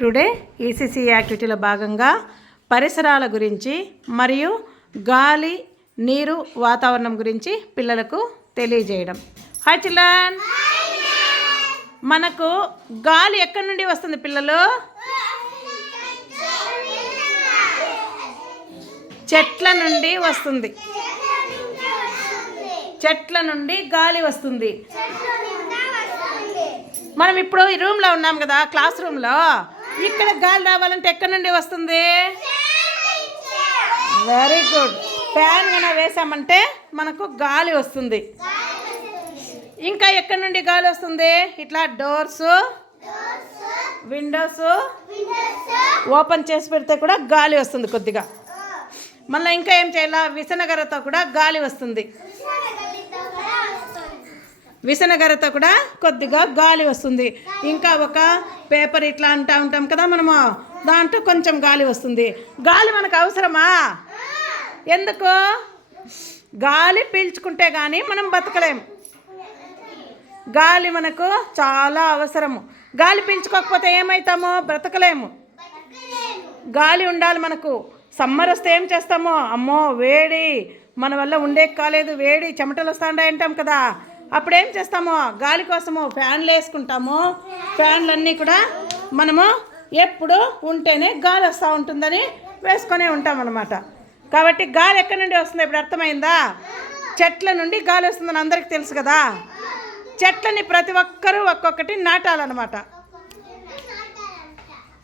Today ECC యాక్టివిటీలో భాగంగా పరిసరాల గురించి మరియు గాలి నీరు వాతావరణం గురించి పిల్లలకు తెలియజేయడం. హాయ్ చిల్డ్రన్, మనకు గాలి ఎక్కడి నుండి వస్తుంది పిల్లలు? చెట్ల నుండి వస్తుంది. చెట్ల నుండి గాలి వస్తుంది. మనం ఇప్పుడు ఈ రూమ్లో ఉన్నాం కదా, క్లాస్ రూమ్లో. ఇక్కడ గాలి రావాలంటే ఎక్కడి నుండి వస్తుంది? Very good. ఫ్యాన్ కన్నా వేసామంటే మనకు గాలి వస్తుంది. ఇంకా ఎక్కడి నుండి గాలి వస్తుంది? ఇట్లా డోర్స్, విండోస్ ఓపెన్ చేసి పెడితే కూడా గాలి వస్తుంది కొద్దిగా. మళ్ళీ ఇంకా ఏం చేయాలా? విసనగరతో కూడా గాలి వస్తుంది. విసనగరతో కూడా కొద్దిగా గాలి వస్తుంది. ఇంకా ఒక పేపర్ ఇట్లా అంటూ ఉంటాం కదా మనము, దాంట్లో కొంచెం గాలి వస్తుంది. గాలి మనకు అవసరమా? ఎందుకు? గాలి పీల్చుకుంటే కానీ మనం బతకలేము. గాలి మనకు చాలా అవసరము. గాలి పీల్చుకోకపోతే ఏమవుతామో? బ్రతకలేము. గాలి ఉండాలి మనకు. సమ్మర్ వస్తే ఏం చేస్తామో, అమ్మో వేడి, మన వల్ల ఉండే కాలేదు, వేడి చెమటలు వస్తాయి అంటాం కదా. అప్పుడు ఏం చేస్తామో, గాలి కోసము ఫ్యాన్లు వేసుకుంటాము. ఫ్యాన్లన్నీ కూడా మనము ఎప్పుడు ఉంటేనే గాలి వస్తూ ఉంటుందని వేసుకొనే ఉంటాం అన్నమాట. కాబట్టి గాలి ఎక్కడి నుండి వస్తుంది ఇప్పుడు అర్థమైందా? చెట్ల నుండి గాలి వస్తుందని అందరికీ తెలుసు కదా. చెట్లని ప్రతి ఒక్కరూ ఒక్కొక్కటి నాటాలన్నమాట.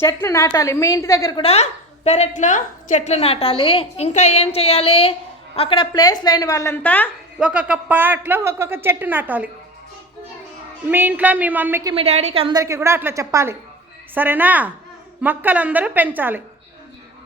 చెట్లు నాటాలి. మీ ఇంటి దగ్గర కూడా పెరట్లో చెట్లు నాటాలి. ఇంకా ఏం చేయాలి? అక్కడ ప్లేస్ లేని వాళ్ళంతా ఒక్కొక్క పాట్లో ఒక్కొక్క చెట్టు నాటాలి. మీ ఇంట్లో మీ మమ్మీకి, మీ డాడీకి అందరికీ కూడా అట్లా చెప్పాలి. సరేనా? మొక్కలందరూ పెంచాలి.